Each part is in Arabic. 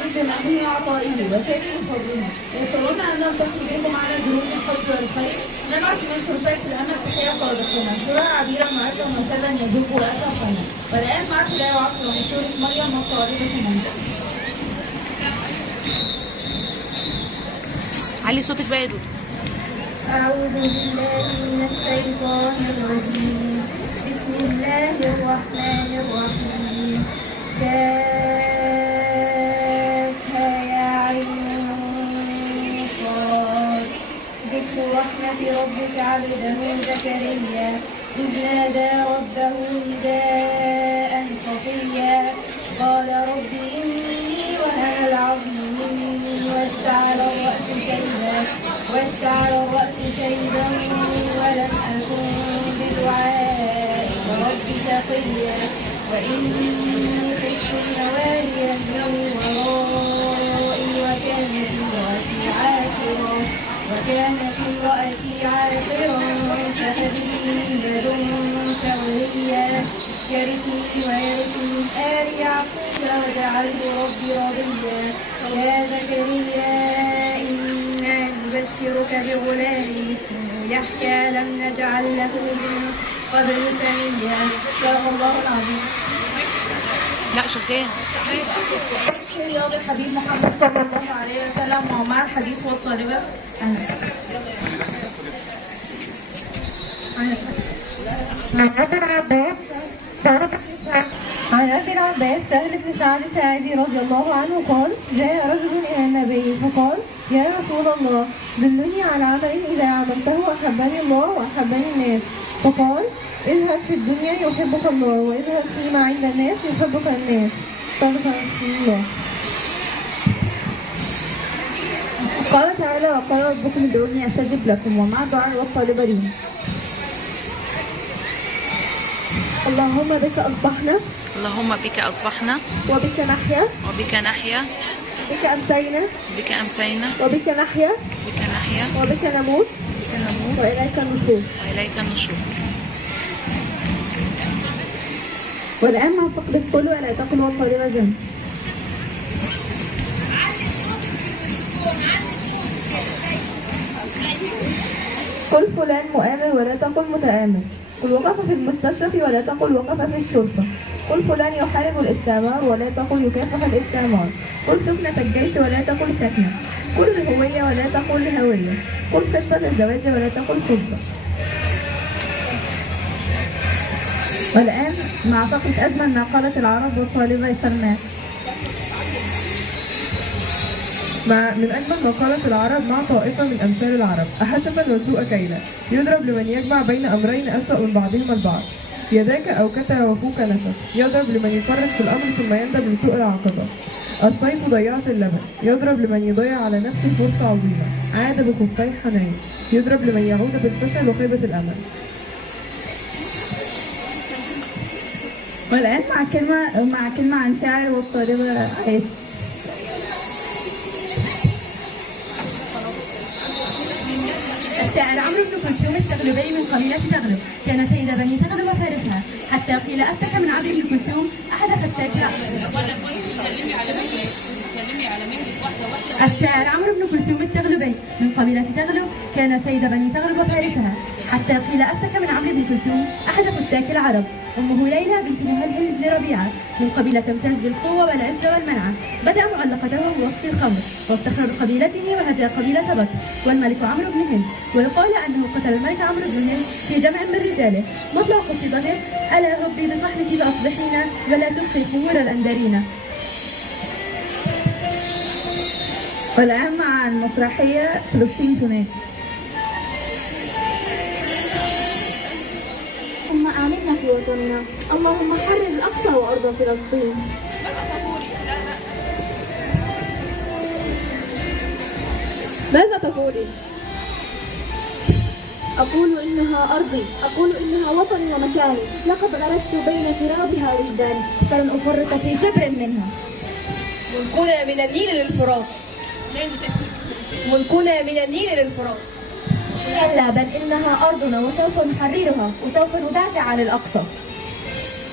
المزيد بمنه وعطائه وسائر فضله. يسرنا ان نلتقي بكم على دروب الحب والخير. نبعث من شرفات الامل تحيه صادقه منشورها عبيرا معدا وشدا يذوق واتقنا. والان مع تلاوه وعصر من سوره مريم والطالبه منها. علي صوتك بقى يا دودو. أعوذ بالله من الشيطان الرجيم. بسم الله الرحمن الرحيم. كافها يا عين صاد. ذكر رحمة ربك عبده زكريا إذ نادى ربه نداء خفيا قال رب إني وهن العظم مني واشتعل الرأس شيبا ولم أكن بدعائك رب شقيا وإني خفت الموالي من ورائي وكانت امرأتي عاقرا فهب لي من لدنك وليا يرثني ويرث من آل يعقوب واجعله ربي رضيا. يا زكريا إنا نبشرك بغلام اسمه يحيى لم نجعل له من قبل سميا. صدق الله العظيم. لا شغال. رياض الحبيب محمد صلى الله عليه وسلم ومع الحديث والطالبة. عن أبي العباس سهل بن سعد الساعدي رضي الله عنه قال: جاء رجل إلى النبي فقال: يا رسول الله دلني على عمل إذا عملته أحبني الله وأحبني الناس. فقال: اذهب في الدنيا يحبك الله واذهب فيما عند الناس يحبك الناس. صدق رسول الله. قال تعالى: وقال ربكم ادعوني استجب لكم، ومع الدعاء والطالب لي. اللهم بك أصبحنا اللهم بك أصبحنا وبك نحيا وبك نحيا بك أمسينا بك أمسينا وبك نحيا بك نحيا وبك نموت بك نموت وإليك النشور. وإليك النشور. والآن مع فقد الكل ولا تقل والطالب ذنب. قل فلان مؤامر ولا تقل متآمر. قل وقف في المستشرف ولا تقل وقف في الشرطة. قل فلان يحارب الاستعمار ولا تقل يكافح الاستعمار. قل سكنة الجيش ولا تقل سكنة. قل الهوية ولا تقل هوية. قل خطبة الزواج ولا تقل خطبة. والآن مع فقد أجمل ما قالت العرب والطالبة سلمان. من أجمل ما قالت العرب مع طائفة من أمثال العرب: أحسفا وسوء كيلا يضرب لمن يجمع بين أمرين أسوأ من بعضهما البعض. يداك أوكتا وفوك نسف يضرب لمن يفرط في الأمر ثم يندب لسوء العاقبة. الصيف ضيعت اللبن يضرب لمن يضيع على نفسه فرصة عظيمة. عاد بخفي حنين يضرب لمن يعود بالفشل وخيبة الأمل. والآن مع كلمة عن شاعر والطالبة عايز. الشاعر عمرو بن كلثوم التغلبي من قبيلة تغلب، كان سيد بني تغلب وفارسها، حتى قيل أفتك من عمرو بن كلثوم أحد فتاك. الشاعر عمرو بن كلثوم التغلبي من قبيلة تغلب، كان سيد بني تغلب وفارسها، حتى قيل أفتك من عمرو بن كلثوم أحد فتاك العرب. أمه ليلى بنت مهلهل بن ربيعة من قبيلة تمتاز بالقوة والعز والمنعة، بدأ معلقته بوصف الخمر وافتخر بقبيلته وهجا قبيلة بكر والملك عمرو بن هند. ويقال أنه قتل الملك عمرو بن هند في جمع من رجاله. مطلع قصيدته: ألا ربي بصحنك فأصبحينا ولا تبقي خمور الأندرين. والآن مع المسرحية فلسطين تنادي. اللهم آمنا في وطننا. اللهم حرر الأقصى وأرض فلسطين. ماذا تقولي؟ أقول إنها أرضي، أقول إنها وطني ومكاني. لقد غرست بين ترابها وجداني، فلن أفرط في شبر منها. ملكنا من النيل للفرات. ملكنا من النيل للفرات. كلا، بل إنها أرضنا وسوف نحررها وسوف ندافع عن الأقصى.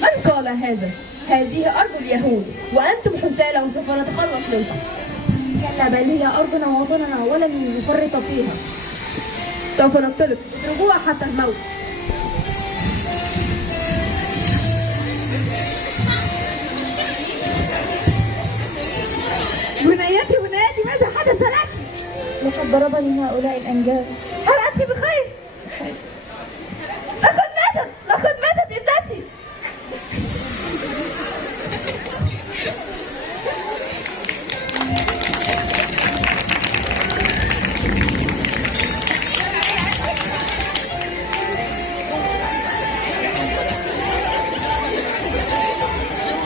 من قال هذا؟ هذه أرض اليهود وأنتم حسالة وسوف نتخلص منها. كلا بل هي أرضنا ووطننا ولن نفرط فيها. سوف نقتلك، اتركوها حتى الموت. بنياتي ماذا حدث لك؟ لقد ضربني هؤلاء الأنجاز. هل أنت بخير؟ لقد ماتت ابنتي.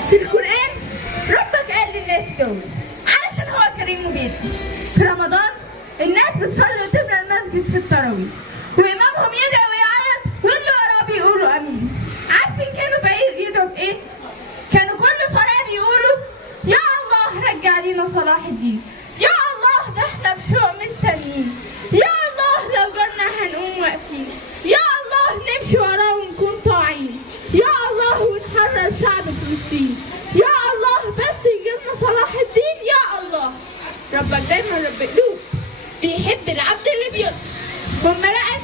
في القرآن ربك قال للناس دول علشان هو كريم مجيد. في رمضان الناس بتصلي وتبنى المسجد في التراويح وإمامهم يدعي ويعيط واللي وراه بيقولوا أمين. عارفين كانوا بقى يدعوا بإيه؟ كانوا كل صلاة بيقولوا يا الله رجع لينا صلاح الدين، يا الله ده احنا بشوق مستنيين، يا الله لو جالنا هنقوم واقفين، يا الله نمشي وراه ونكون طاعين، يا الله ونحرر شعب فلسطين، يا الله بس يجيلنا صلاح الدين يا الله. ربك دايما رب قلوب بيحب العبد اللي بيطلع. ثم لقى